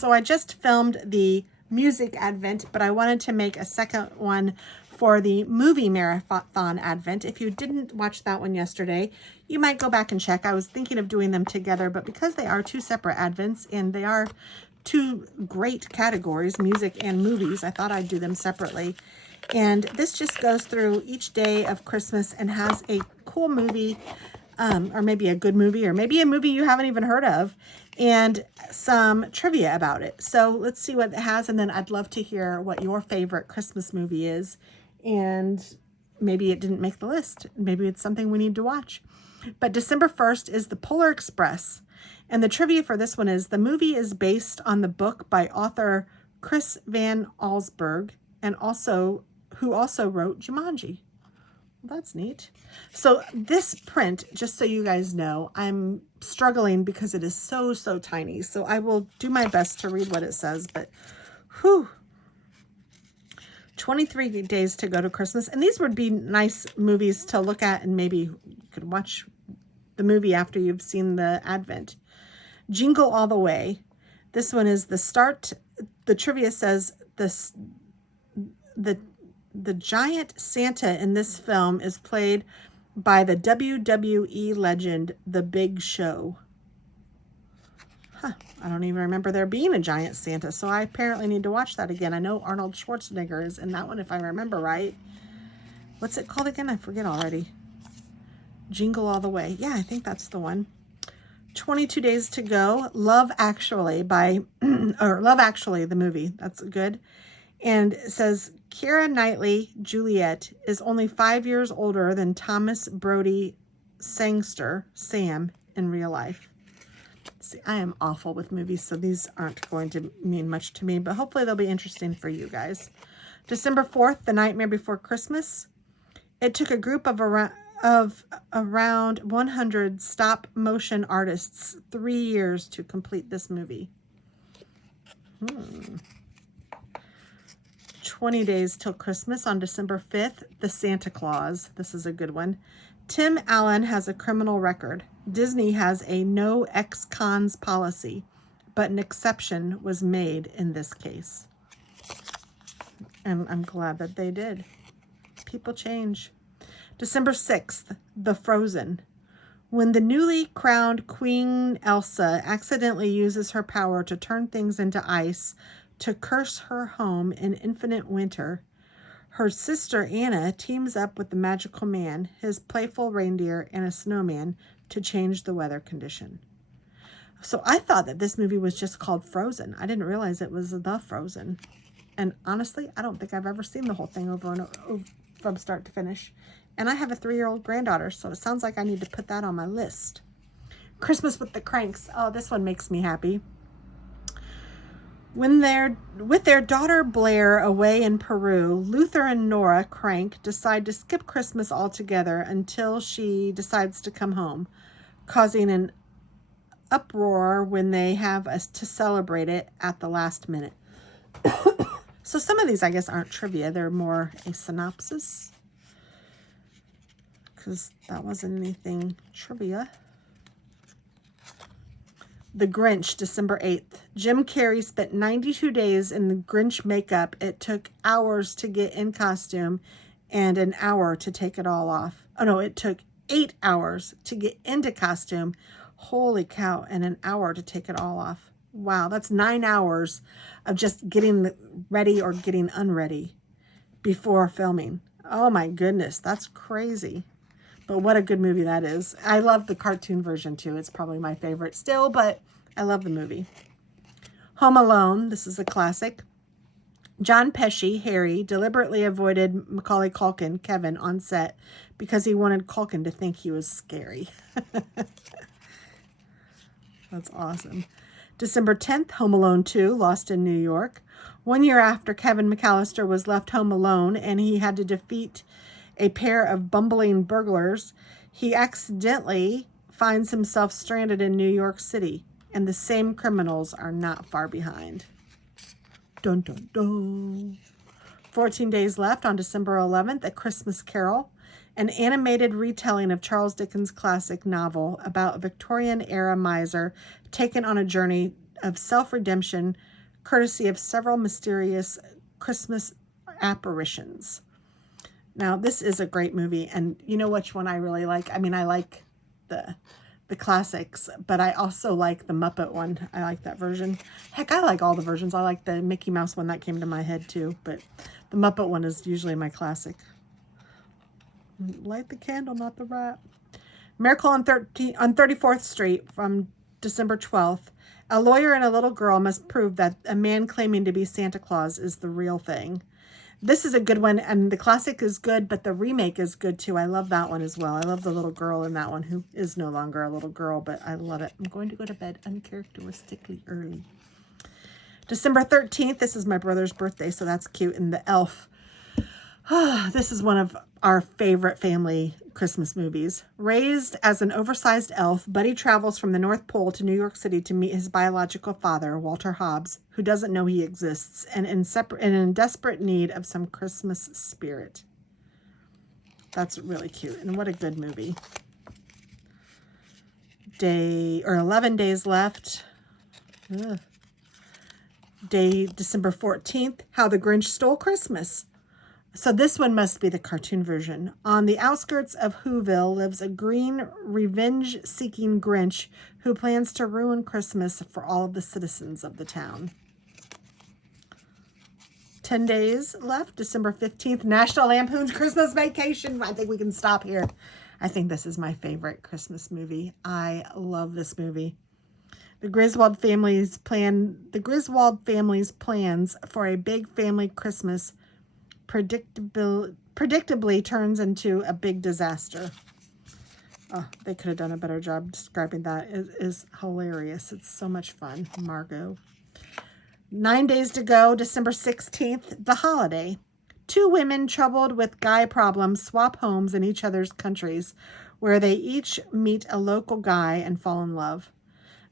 So I just filmed the music advent, but I wanted to make a second one for the movie marathon advent. If you didn't watch that one yesterday, you might go back and check. I was thinking of doing them together, but because they are two separate advents and they are two great categories, music and movies, I thought I'd do them separately. And this just goes through each day of Christmas and has a cool movie, or maybe a good movie, or maybe a movie you haven't even heard of, and some trivia about it. So let's see what it has, and then I'd love to hear what your favorite Christmas movie is. And maybe it didn't make the list. Maybe it's something we need to watch. But December 1st is The Polar Express. And the trivia for this one is the movie is based on the book by author Chris Van Allsburg, and who also wrote Jumanji. Well, that's neat. So this print, just so you guys know, I'm struggling because it is so tiny. So I will do my best to read what it says, but whew. 23 days to go to Christmas. And these would be nice movies to look at, and maybe you could watch the movie after you've seen the Advent. Jingle All the Way. This one is the start. The trivia says the giant Santa in this film is played by the WWE legend, The Big Show. Huh, I don't even remember there being a giant Santa, so I apparently need to watch that again. I know Arnold Schwarzenegger is in that one, if I remember right. What's it called again? I forget already. Jingle All the Way. Yeah, I think that's the one. 22 Days to Go. Love Actually Love Actually, the movie. That's good. And it says, Keira Knightley, Juliet, is only 5 years older than Thomas Brody Sangster, Sam, in real life. See, I am awful with movies, so these aren't going to mean much to me, but hopefully they'll be interesting for you guys. December 4th, The Nightmare Before Christmas. It took a group of around 100 stop-motion artists 3 years to complete this movie. 20 Days Till Christmas on December 5th, The Santa Claus. This is a good one. Tim Allen has a criminal record. Disney has a no ex-cons policy, but an exception was made in this case. And I'm glad that they did. People change. December 6th, The Frozen. When the newly crowned Queen Elsa accidentally uses her power to turn things into ice to curse her home in infinite winter, her sister Anna teams up with the magical man, his playful reindeer, and a snowman to change the weather condition. So I thought that this movie was just called Frozen. I didn't realize it was The Frozen. And honestly, I don't think I've ever seen the whole thing over and over from start to finish. And I have a 3-year-old granddaughter, so it sounds like I need to put that on my list. Christmas with the Cranks. Oh, this one makes me happy. With their daughter Blair away in Peru, Luther and Nora Crank decide to skip Christmas altogether until she decides to come home, causing an uproar when they have us to celebrate it at the last minute. So some of these, I guess, aren't trivia. They're more a synopsis, because that wasn't anything trivia. The Grinch, December 8th. Jim Carrey spent 92 days in the Grinch makeup. It took hours to get in costume and an hour to take it all off. Oh no, it took 8 hours to get into costume. Holy cow, and an hour to take it all off. Wow, that's 9 hours of just getting ready or getting unready before filming. Oh my goodness, that's crazy. But what a good movie that is. I love the cartoon version too. It's probably my favorite still, but I love the movie. Home Alone. This is a classic. John Pesci, Harry, deliberately avoided Macaulay Culkin, Kevin, on set because he wanted Culkin to think he was scary. That's awesome. December 10th, Home Alone 2, Lost in New York. 1 year after Kevin McAllister was left home alone and he had to defeat a pair of bumbling burglars, he accidentally finds himself stranded in New York City, and the same criminals are not far behind. Dun, dun, dun. 14 Days Left on December 11th, A Christmas Carol, an animated retelling of Charles Dickens' classic novel about a Victorian-era miser taken on a journey of self-redemption, courtesy of several mysterious Christmas apparitions. Now, this is a great movie, and you know which one I really like? I mean, I like the classics, but I also like the Muppet one. I like that version. Heck, I like all the versions. I like the Mickey Mouse one. That came to my head too, but the Muppet one is usually my classic. Light the candle, not the rat. Miracle on 34th Street from December 12th. A lawyer and a little girl must prove that a man claiming to be Santa Claus is the real thing. This is a good one, and the classic is good, but the remake is good too. I love that one as well. I love the little girl in that one, who is no longer a little girl, but I love it. I'm going to go to bed uncharacteristically early. December 13th, this is my brother's birthday, so that's cute. And The Elf. This is one of our favorite family Christmas movies. Raised as an oversized elf, Buddy travels from the North Pole to New York City to meet his biological father, Walter Hobbs, who doesn't know he exists, and in desperate need of some Christmas spirit. That's really cute, and what a good movie. 11 days left. December 14th, How the Grinch Stole Christmas. So this one must be the cartoon version. On the outskirts of Whoville lives a green, revenge-seeking Grinch who plans to ruin Christmas for all of the citizens of the town. 10 days left, December 15th, National Lampoon's Christmas Vacation. I think we can stop here. I think this is my favorite Christmas movie. I love this movie. The Griswold family's plans for a big family Christmas predictably turns into a big disaster. Oh, they could have done a better job describing that. It is hilarious. It's so much fun. Margot. 9 days to go, December 16th, The Holiday. Two women troubled with guy problems swap homes in each other's countries, where they each meet a local guy and fall in love.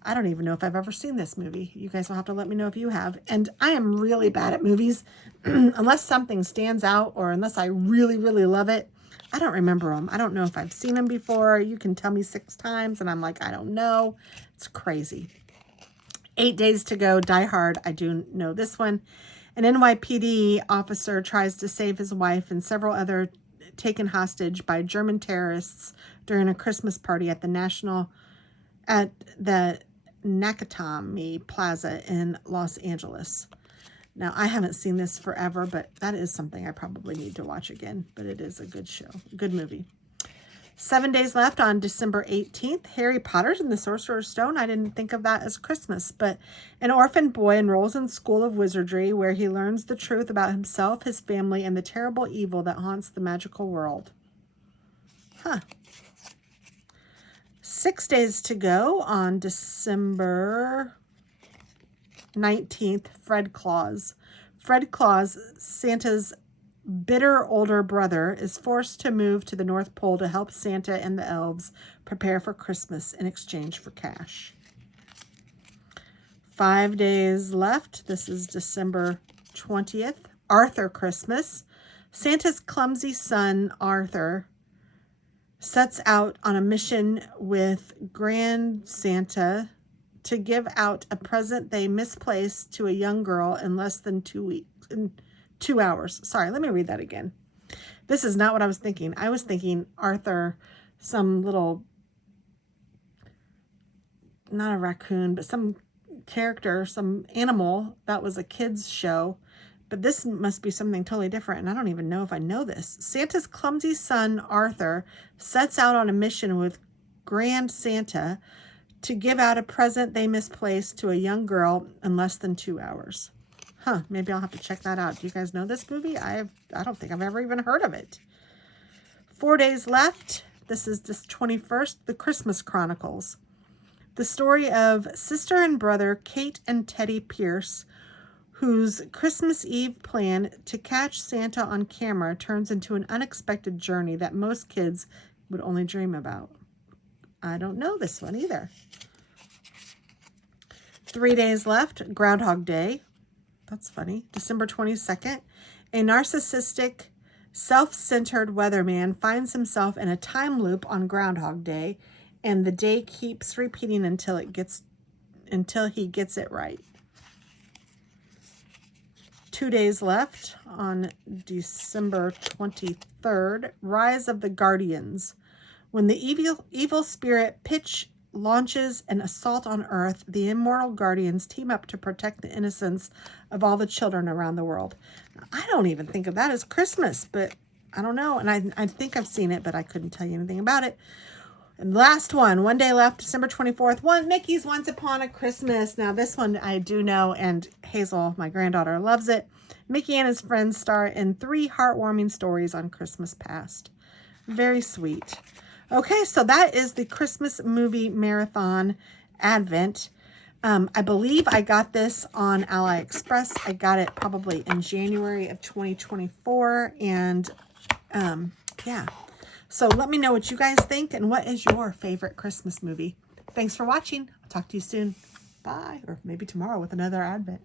I don't even know if I've ever seen this movie. You guys will have to let me know if you have. And I am really bad at movies. Unless something stands out or unless I really, really love it, I don't remember them. I don't know if I've seen them before. You can tell me 6 times and I'm like, I don't know. It's crazy. 8 days to go, Die Hard. I do know this one. An NYPD officer tries to save his wife and several other taken hostage by German terrorists during a Christmas party at the Nakatomi Plaza in Los Angeles. Now, I haven't seen this forever, but that is something I probably need to watch again. But it is a good show, good movie. 7 days left on December 18th. Harry Potter and the Sorcerer's Stone. I didn't think of that as Christmas, but an orphan boy enrolls in School of Wizardry, where he learns the truth about himself, his family, and the terrible evil that haunts the magical world. 6 days to go on December 19th, Fred Claus. Fred Claus, Santa's bitter older brother, is forced to move to the North Pole to help Santa and the elves prepare for Christmas in exchange for cash. 5 days left. This is December 20th. Arthur Christmas. Santa's clumsy son, Arthur, sets out on a mission with Grand Santa to give out a present they misplaced to a young girl in less than 2 hours. Sorry, let me read that again. This is not what I was thinking. I was thinking Arthur, some little, not a raccoon, but some character, some animal that was a kid's show. But this must be something totally different, and I don't even know if I know this. Santa's clumsy son, Arthur, sets out on a mission with Grand Santa to give out a present they misplaced to a young girl in less than 2 hours. Maybe I'll have to check that out. Do you guys know this movie? I don't think I've ever even heard of it. 4 days left. This is the 21st, The Christmas Chronicles. The story of sister and brother Kate and Teddy Pierce, whose Christmas Eve plan to catch Santa on camera turns into an unexpected journey that most kids would only dream about. I don't know this one either. 3 days left. Groundhog Day. That's funny. December 22nd. A narcissistic, self-centered weatherman finds himself in a time loop on Groundhog Day, and the day keeps repeating until it gets until he gets it right. 2 days left on December 23rd. Rise of the Guardians. When the evil spirit Pitch launches an assault on Earth, the immortal Guardians team up to protect the innocence of all the children around the world. I don't even think of that as Christmas, but I don't know. And I think I've seen it, but I couldn't tell you anything about it. And last one, 1 day left, December 24th. Mickey's Once Upon a Christmas. Now this one I do know, and Hazel, my granddaughter, loves it. Mickey and his friends star in 3 heartwarming stories on Christmas past. Very sweet. Okay, so that is the Christmas movie marathon Advent. I believe I got this on AliExpress. I got it probably in January of 2024. And yeah, so let me know what you guys think and what is your favorite Christmas movie. Thanks for watching. I'll talk to you soon. Bye. Or maybe tomorrow with another Advent.